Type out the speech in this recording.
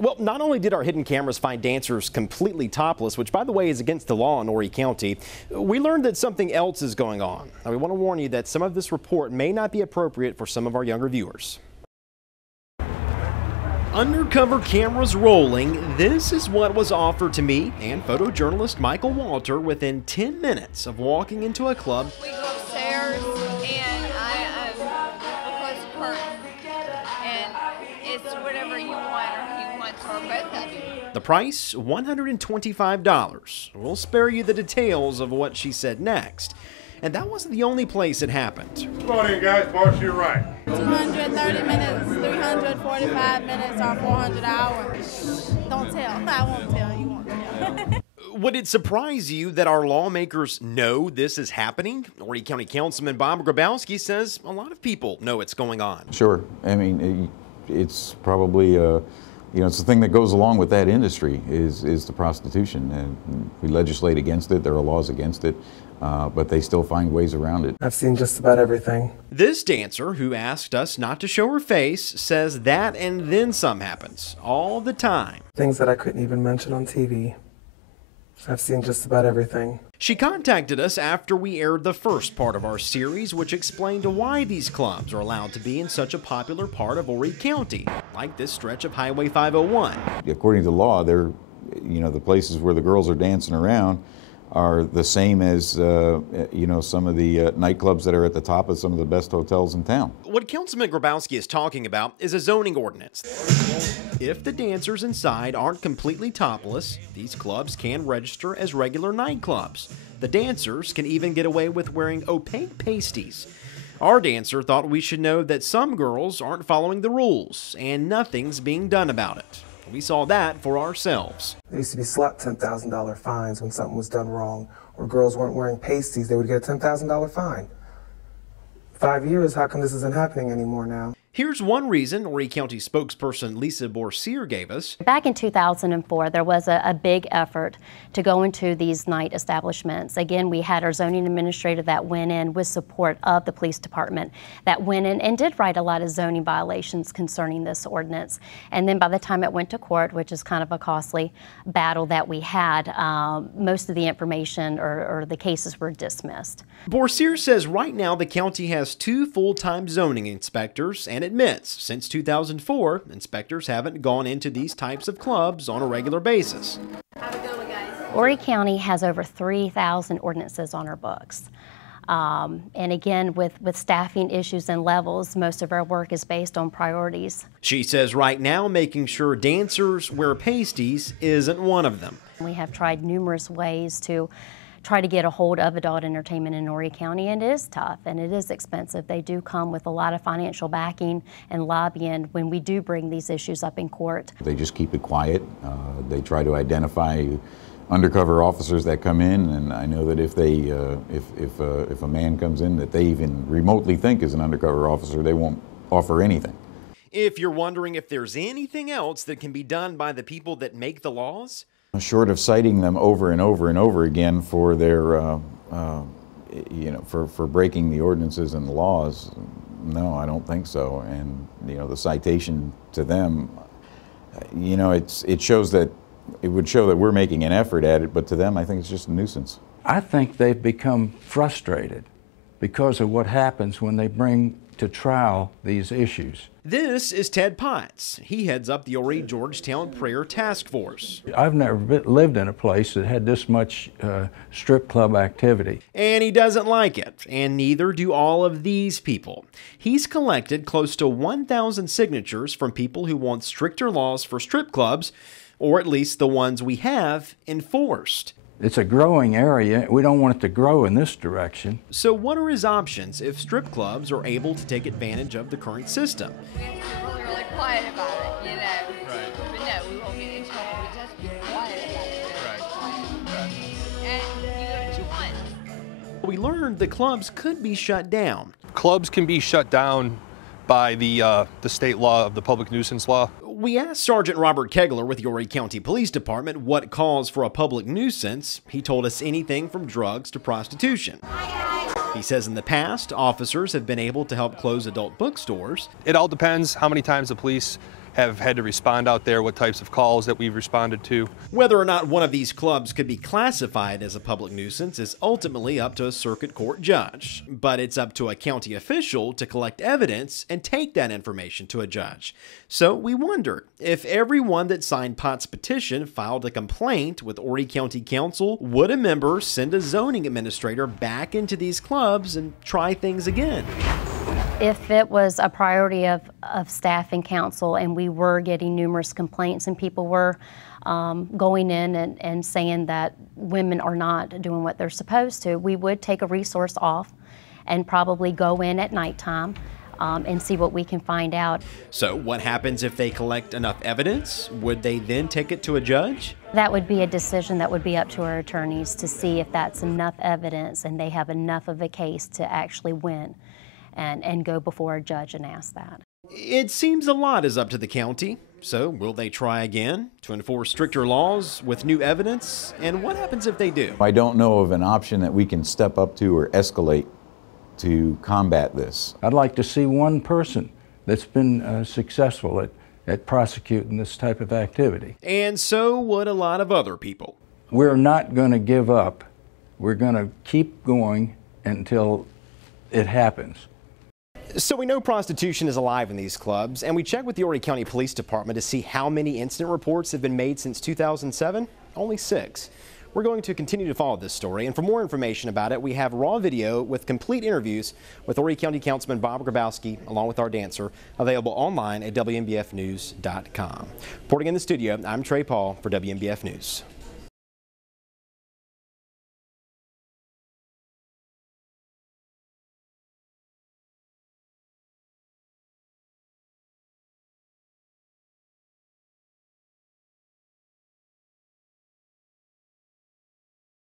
Well, not only did our hidden cameras find dancers completely topless, which by the way is against the law in Horry County, we learned that something else is going on. Now, we want to warn you that some of this report may not be appropriate for some of our younger viewers. Undercover cameras rolling, this is what was offered to me and photojournalist Michael Walter within 10 minutes of walking into a club. We go upstairs and I close the curtain, and it's whatever you want or he wants or both of you. The price, $125. We'll spare you the details of what she said next. And that wasn't the only place it happened. Come on in, guys. March to your right. 230 minutes, 345 minutes, or 400 hours. Don't tell. I won't tell. You won't tell. Would it surprise you that our lawmakers know this is happening? Horry County Councilman Bob Grabowski says a lot of people know what's going on. Sure. I mean, it's probably, it's the thing that goes along with that industry is the prostitution. And we legislate against it. There are laws against it. But they still find ways around it. I've seen just about everything. This dancer, who asked us not to show her face, says that and then some happens all the time. Things that I couldn't even mention on TV. I've seen just about everything. She contacted us after we aired the first part of our series, which explained why these clubs are allowed to be in such a popular part of Horry County, like this stretch of Highway 501. According to law, they're, the places where the girls are dancing around are the same as, some of the nightclubs that are at the top of some of the best hotels in town. What Councilman Grabowski is talking about is a zoning ordinance. If the dancers inside aren't completely topless, these clubs can register as regular nightclubs. The dancers can even get away with wearing opaque pasties. Our dancer thought we should know that some girls aren't following the rules, and nothing's being done about it. We saw that for ourselves. There used to be slap $10,000 fines when something was done wrong, or girls weren't wearing pasties, they would get a $10,000 fine. 5 years, how come this isn't happening anymore now? Here's one reason Horry County spokesperson Lisa Borsier gave us. Back in 2004, there was a big effort to go into these night establishments. Again, we had our zoning administrator that went in with support of the police department that went in and did write a lot of zoning violations concerning this ordinance. And then by the time it went to court, which is kind of a costly battle that we had, most of the information or the cases were dismissed. Borsier says right now the county has 2 full-time zoning inspectors and admits since 2004, inspectors haven't gone into these types of clubs on a regular basis. Horry County has over 3,000 ordinances on our books. And again, with staffing issues and levels, most of our work is based on priorities. She says right now making sure dancers wear pasties isn't one of them. We have tried numerous ways to try to get a hold of adult entertainment in Horry County, and it is tough and it is expensive. They do come with a lot of financial backing and lobbying when we do bring these issues up in court. They just keep it quiet. They try to identify undercover officers that come in, and I know that if they, if a man comes in that they even remotely think is an undercover officer, they won't offer anything. If you're wondering if there's anything else that can be done by the people that make the laws, short of citing them over and over and over again for their, for breaking the ordinances and the laws, no, I don't think so. And the citation to them, it shows that it would show that we're making an effort at it, but to them, I think it's just a nuisance. I think they've become frustrated because of what happens when they bring to trial these issues. This is Ted Potts. He heads up the Horry Georgetown Prayer Task Force. I've never lived in a place that had this much strip club activity. And he doesn't like it, and neither do all of these people. He's collected close to 1,000 signatures from people who want stricter laws for strip clubs, or at least the ones we have enforced. It's a growing area. We don't want it to grow in this direction. So what are his options if strip clubs are able to take advantage of the current system? We have to be really quiet about it, Right. But no, we won't get in trouble. We just be quiet about it. Right. And you do what you want. We learned the clubs could be shut down. Clubs can be shut down by the state law of the public nuisance law. We asked Sergeant Robert Kegler with the Horry County Police Department what calls for a public nuisance. He told us anything from drugs to prostitution. He says in the past, officers have been able to help close adult bookstores. It all depends how many times the police have had to respond out there, what types of calls that we've responded to. Whether or not one of these clubs could be classified as a public nuisance is ultimately up to a circuit court judge, but it's up to a county official to collect evidence and take that information to a judge. So we wondered if everyone that signed Pot's petition filed a complaint with Horry County Council, would a member send a zoning administrator back into these clubs and try things again? If it was a priority of staff and council and we were getting numerous complaints and people were going in and saying that women are not doing what they're supposed to, we would take a resource off and probably go in at nighttime and see what we can find out. So what happens if they collect enough evidence? Would they then take it to a judge? That would be a decision that would be up to our attorneys to see if that's enough evidence and they have enough of a case to actually win and go before a judge and ask that. It seems a lot is up to the county. So will they try again to enforce stricter laws with new evidence? And what happens if they do? I don't know of an option that we can step up to or escalate to combat this. I'd like to see one person that's been successful at prosecuting this type of activity. And so would a lot of other people. We're not going to give up. We're going to keep going until it happens. So we know prostitution is alive in these clubs, and we checked with the Horry County Police Department to see how many incident reports have been made since 2007. Only 6. We're going to continue to follow this story, and for more information about it, we have raw video with complete interviews with Horry County Councilman Bob Grabowski, along with our dancer, available online at WMBFnews.com. Reporting in the studio, I'm Trey Paul for WMBF News.